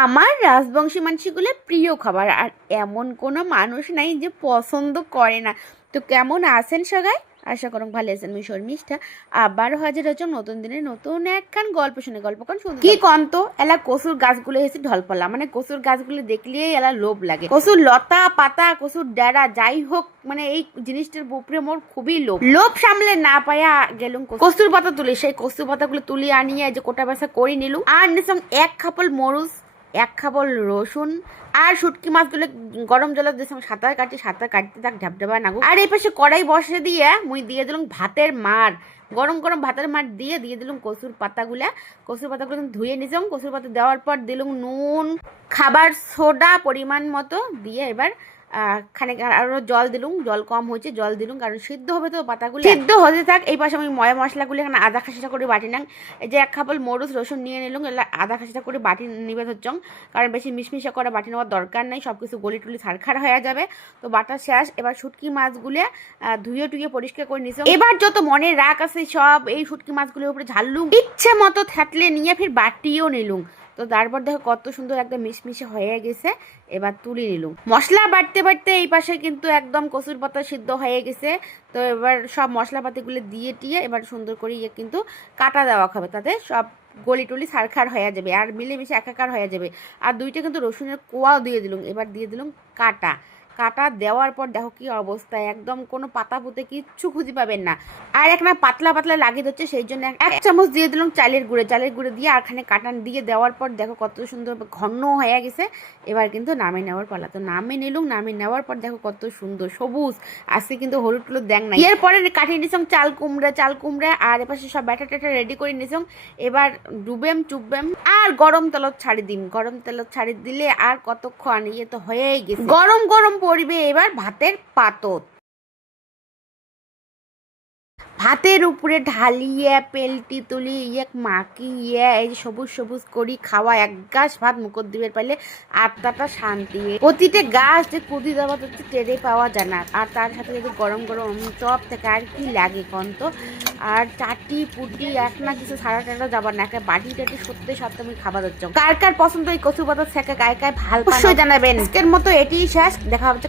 আমার রাজবংশী মানুষগুলো প্রিয় খাবার, আর এমন কোনো মানুষ নাই যে পছন্দ করে না। তো কেমন আছেন সবাই? আশা করুন ভালো আছেন। আমি শর্মিষ্ঠা আবার হাজির হচ্ছে নতুন দিনে নতুন একখান গল্প শুনে গল্প কোন শুনতে কি কন্ত এলা কচুর গাছগুলো এসে ঢলপলা, মানে কচুর গাছগুলো দেখলেই এলা লোভ লাগে। কচুর লতা পাতা কচুর ডেরা যাই হোক, মানে এই জিনিসটার উপরে মোর খুবই লোভ সামলে না পায়া গেলুম কচুর পাতা তুলি। সেই কচুর পাতাগুলো তুলি আনিয়ে যে কোটা বেসা করে নিলু, আর নিসং এক খাপল মরুচ, এক খাবল রসুন, আর শুটকি মাছগুলো গরম জলের দিয়ে সাঁতার কাটতে থাক ঢাবঢাবা নাগু। আর এই পাশে কড়াই বসে দিয়ে মুই দিয়ে দিলাম ভাতের মার, গরম গরম ভাতের মার দিয়ে দিলাম কচুর পাতাগুলো ধুয়ে নিলাম। কচুর পাতা দেওয়ার পর দিলাম নুন, খাবার সোডা পরিমাণ মতো দিয়ে এবার খানিক আরো জল দিলুম। জল কম হয়েছে, জল দিলুম কারণ সিদ্ধ হবে তো পাতাগুলো, সিদ্ধ হতে থাক। এই পাশে আমি ময়া মশলাগুলো এখানে আদা খাসিটা করে বাটি নাং। এই যে এক খাপল মরুচ রসুন নিয়ে নিলুম, এলা আদা খাসিটা করে বাটি নিবে হচ্ছং, কারণ বেশি মিশমিশা করে বাটি নেওয়ার দরকার নেই, সব কিছু গলি টুলি ছাড়খাড় হয়ে যাবে। তো বাটা শেষ। এবার শুটকি মাছগুলো ধুয়ে টুয়ে পরিষ্কার করে নিছ। এবার যত মনে রাগ আছে সব এই শুটকি মাছগুলোর উপরে ঝাললুম, ইচ্ছে মতো থাকলে নিয়ে ফির বাটিও নিলুম। তো তারপর দেখো কত সুন্দর একদম মিশমিশে হয়ে গেছে। এবার তুলে নিলুম। মশলা বাটতে বাটতে এই পাশে কিন্তু একদম কচুর পাতা সিদ্ধ হয়ে গেছে। তো এবার সব মশলাপাতিগুলো দিয়ে টিয়ে এবার সুন্দর করে কিন্তু কাটা দেওয়া খাবে, তাতে সব গলি টলি ছাড়খাড় হয়ে যাবে আর মিলেমিশে একাকার হয়ে যাবে। আর দুইটা কিন্তু রসুনের কোয়াও দিয়ে দিলুম। এবার দিয়ে দিলুম কাটা। কাটা দেওয়ার পর দেখো কি অবস্থা, একদম কোনো পাতা পুঁতে কিচ্ছু খুঁজে পাবেন না। আর একটা পাতলা পাতলা লাগিয়ে দিচ্ছে, সেই জন্য এক চামচ দিয়ে দিলাম চালের গুঁড়ে দিয়ে আর খানে কাটা দিয়ে দেওয়ার পর দেখো কত সুন্দর ঘন হয়ে গেছে। এবার কিন্তু নামিয়ে নেওয়ার পালা। তো নামিয়ে নিলুম, নামিয়ে নেওয়ার পর দেখো কত সুন্দর সবুজ আজকে কিন্তু হলুদ টুলুদ দেখ না। এরপরে কাটিয়ে নিছং চাল কুমড়া আর এপাশে সব ব্যাটা ট্যাটা রেডি করে নিছং। এবার ডুবেম চুববেম আর গরম তেলত ছাড়ি দিন। গরম তেলত ছাড়ি দিলে আর কতক্ষণ ইয়ে তো হয়েই গেছে। গরম গরম পড়বে এবার ভাতের পাতত, ভাতের উপরে ঢালিয়ে পেলটি তুলি মাখিয়ে এই যে সবুজ সবুজ করি খাওয়া। এক গাছ ভাত মুখর দিবের পাইলে আত্মাটা শান্তি। প্রতিটা গাছ যে কুদি দেওয়া হচ্ছে টেরে পাওয়া যায় না। আর তার সাথে যদি গরম গরম চপ থেকে আর কি লাগে কন্ত। আর চাটি পুটি এক না কিছু সারা টাটা যাবার না, একটা বাটি টাটি সত্যি সত্যি আমি খাবার হচ্ছে। কার কার পছন্দ এই কচু পাতা থেকে গায়ে গায়ে ভাল জানাবেন। আজকের মতো এটি শেষ, দেখা হচ্ছে।